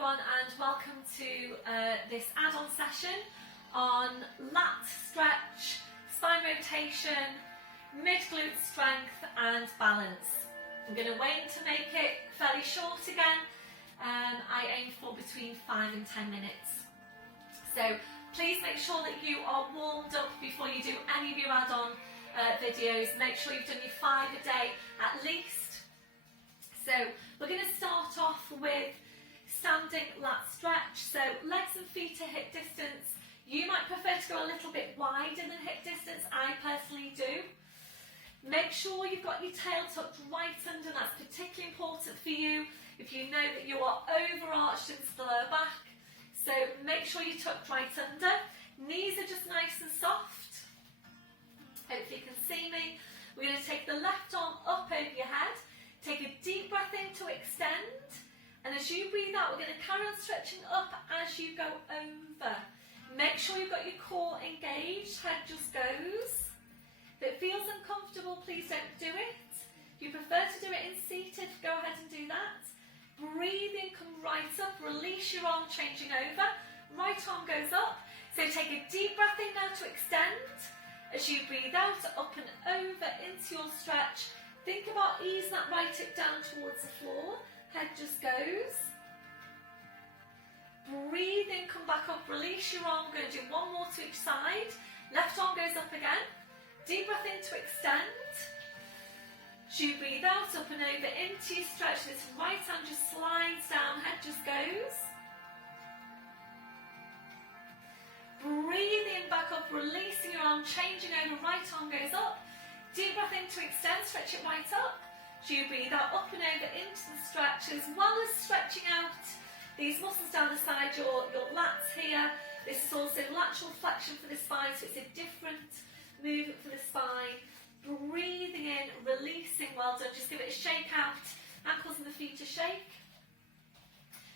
everyone, and welcome to this add-on session on lat stretch, spine rotation, mid-glute strength and balance. I'm going to aim to make it fairly short again. I aim for between 5 and 10 minutes. So please make sure that you are warmed up before you do any of your add-on videos. Make sure you've done your 5 a day at least. So we're going to start off with standing lat stretch. So legs and feet are hip distance. You might prefer to go a little bit wider than hip distance. I personally do. Make sure you've got your tail tucked right under. That's particularly important for you if you know that you are overarched into the lower back. So make sure you're tucked right under. Knees are just nice and soft. Hopefully you can see me. We're going to take the left arm up over your head. Take a deep breath in to extend. And as you breathe out, we're going to carry on stretching up as you go over. Make sure you've got your core engaged. Head just goes. If it feels uncomfortable, please don't do it. If you prefer to do it in seated, go ahead and do that. Breathe in, come right up, release your arm, changing over. Right arm goes up. So take a deep breath in now to extend. As you breathe out, up and over into your stretch. Think about easing that right hip down towards the floor. Head just goes. Breathe in, come back up, release your arm. We're going to do one more to each side. Left arm goes up again. Deep breath in to extend. As you breathe out, up and over into your stretch. This right hand just slides down, head just goes. Breathe in, back up, releasing your arm, changing over, right arm goes up. Deep breath in to extend, stretch it right up. As you breathe out, up and over into the stretch, as well as stretching out these muscles down the side, your lats here. This is also lateral flexion for the spine, so it's a different movement for the spine. Breathing in, releasing, well done. Just give it a shake out. Ankles and the feet a shake.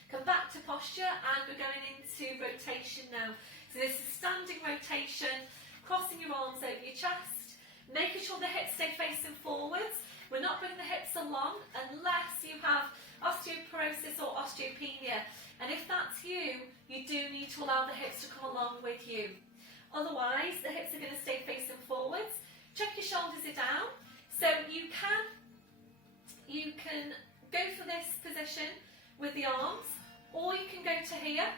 Come back to posture, and we're going into rotation now. So this is standing rotation, crossing your arms over your chest, making sure the hips stay facing forwards. We're not bringing the hips along unless you have osteoporosis or osteopenia. And if that's you, you do need to allow the hips to come along with you. Otherwise, the hips are going to stay facing forwards. Check your shoulders are down. So you can go for this position with the arms, or you can go to here,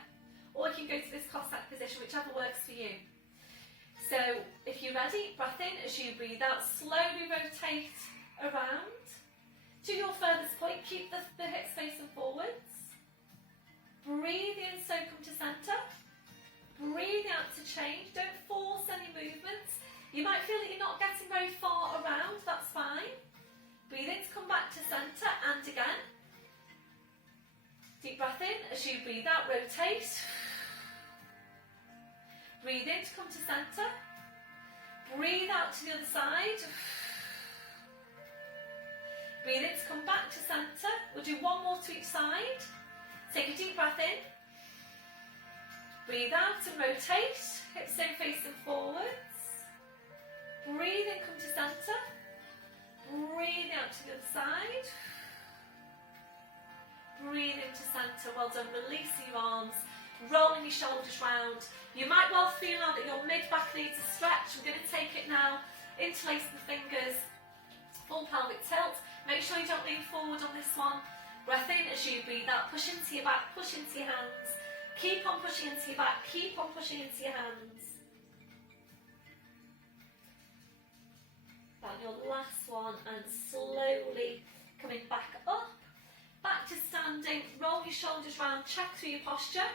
or you can go to this Cossack position, whichever works for you. So if you're ready, breath in. As you breathe out, slowly rotate around to your furthest point. Keep the hips facing forwards. Breathe in, so come to centre. Breathe out to change. Don't force any movements. You might feel that you're not getting very far around. That's fine. Breathe in to come back to centre, and again. Deep breath in. As you breathe out, rotate. Breathe in to come to centre. Breathe out to the other side. Breathe in to come back to centre. We'll do one more to each side. Take a deep breath in. Breathe out and rotate. Hips stay facing forwards. Breathe in, come to centre. Breathe out to the other side. Breathe into centre. Well done. Releasing your arms. Rolling your shoulders round. You might well feel now that your mid-back needs a stretch. We're going to take it now. Interlace the fingers. Full pelvic tilt. Make sure you don't lean forward on this one. Breath in as you breathe out. Push into your back. Push into your hands. Keep on pushing into your back. Keep on pushing into your hands. And your last one, and slowly coming back up. Back to standing. Roll your shoulders round. Check through your posture.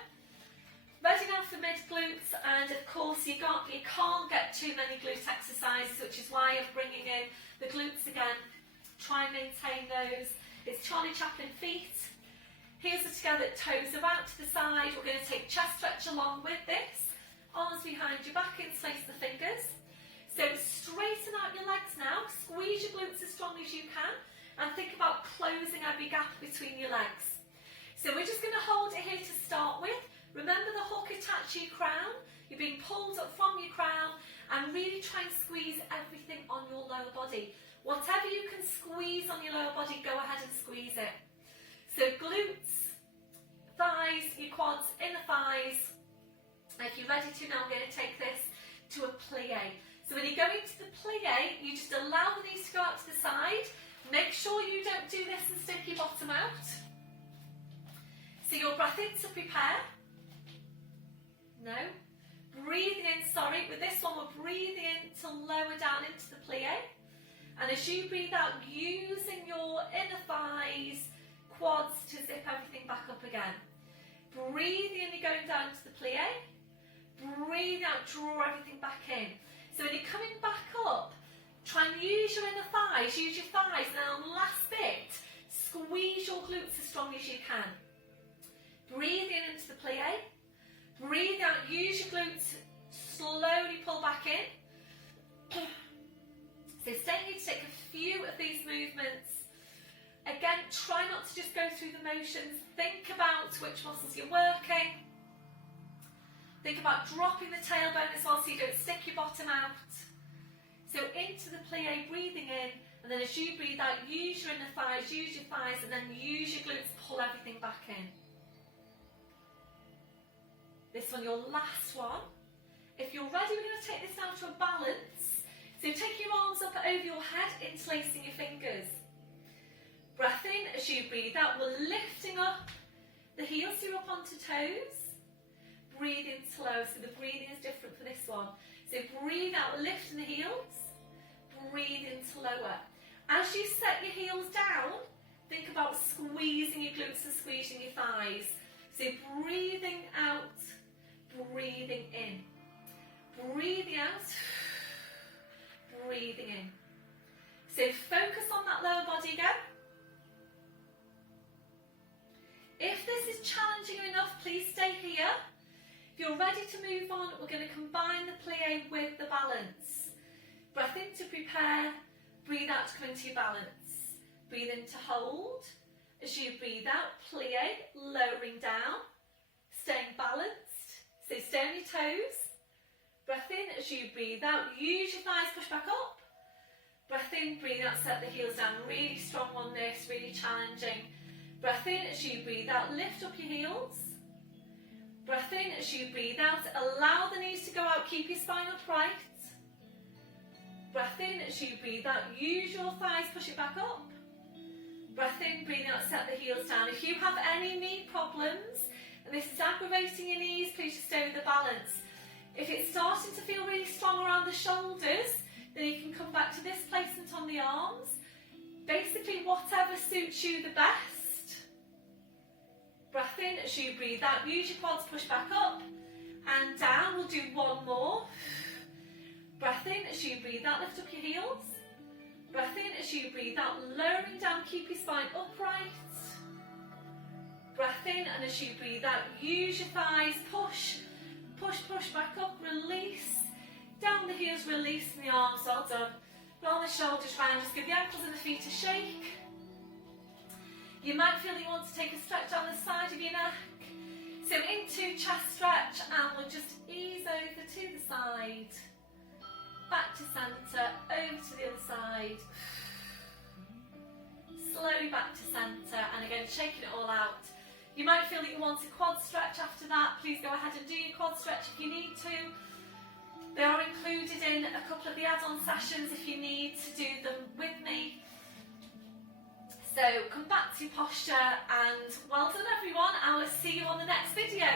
Ready now for mid glutes, and of course you can't get too many glute exercises, which is why I'm bringing in the glutes again. Try and maintain those. It's Charlie Chaplin feet. Heels are together, toes are out to the side. We're going to take chest stretch along with this. Arms behind your back, interlace the fingers. So straighten out your legs now. Squeeze your glutes as strong as you can, and think about closing every gap between your legs. So we're just going to hold it here to start with. Remember the hook attached to your crown. You're being pulled up from your crown, and really try and squeeze everything on your lower body. Whatever you can squeeze on your lower body, go ahead and squeeze it. So glutes, thighs, ready to, now I'm going to take this to a plie. So when you go into the plie, you just allow the knees to go out to the side. Make sure you don't do this and stick your bottom out. So your breath in to prepare. No. Breathing in, sorry. With this one, we're breathing in to lower down into the plie. And as you breathe out, using your inner thighs, quads to zip everything back up again. Breathing in, you're going down into the plie. Breathe out, draw everything back in. So when you're coming back up, try and use your inner thighs, use your thighs. And then on the last bit, squeeze your glutes as strong as you can. Breathe in into the plie. Breathe out, use your glutes, slowly pull back in. So staying here to take a few of these movements. Again, try not to just go through the motions. Think about which muscles you're working. Think about dropping the tailbone as well so you don't stick your bottom out. So into the plie, breathing in, and then as you breathe out, use your inner thighs, use your thighs, and then use your glutes, pull everything back in. This one, your last one. If you're ready, we're going to take this now to a balance. So take your arms up over your head, interlacing your fingers. Breath in as you breathe out. We're lifting up the heels, so you're up onto toes. Breathe in slow, so the breathing is different for this one. So breathe out, lifting the heels. Breathe in to lower. As you set your heels down, think about squeezing your glutes and squeezing your thighs. So breathing out, breathing in. Breathing out, breathing in. So focus on that lower body again. If this is challenging enough, please stay here. If you're ready to move on, we're going to combine the plie with the balance. Breath in to prepare, breathe out to come into your balance. Breathe in to hold. As you breathe out, plie, lowering down, staying balanced. So stay on your toes. Breath in as you breathe out, use your thighs, push back up. Breath in, breathe out, set the heels down. Really strong on this, really challenging. Breath in as you breathe out, lift up your heels. Breath in as you breathe out, allow the knees to go out, keep your spine upright. Breath in as you breathe out, use your thighs, push it back up. Breath in, breathe out, set the heels down. If you have any knee problems and this is aggravating your knees, please just stay with the balance. If it's starting to feel really strong around the shoulders, then you can come back to this placement on the arms. Basically, whatever suits you the best. Breath in as you breathe out, use your quads, push back up and down. We'll do one more. Breath in as you breathe out, lift up your heels. Breath in as you breathe out, lowering down, keep your spine upright. Breath in, and as you breathe out, use your thighs, push, push, push back up, release. Down the heels, releasing the arms, well done. Roll the shoulders round, just give the ankles and the feet a shake. You might feel that you want to take a stretch down the side of your neck. So into chest stretch, and we'll just ease over to the side. Back to centre, over to the other side. Slowly back to centre, and again shaking it all out. You might feel that you want a quad stretch after that. Please go ahead and do your quad stretch if you need to. They are included in a couple of the add-on sessions if you need to do them with me. So come back to your posture, and well done everyone. I will see you on the next video.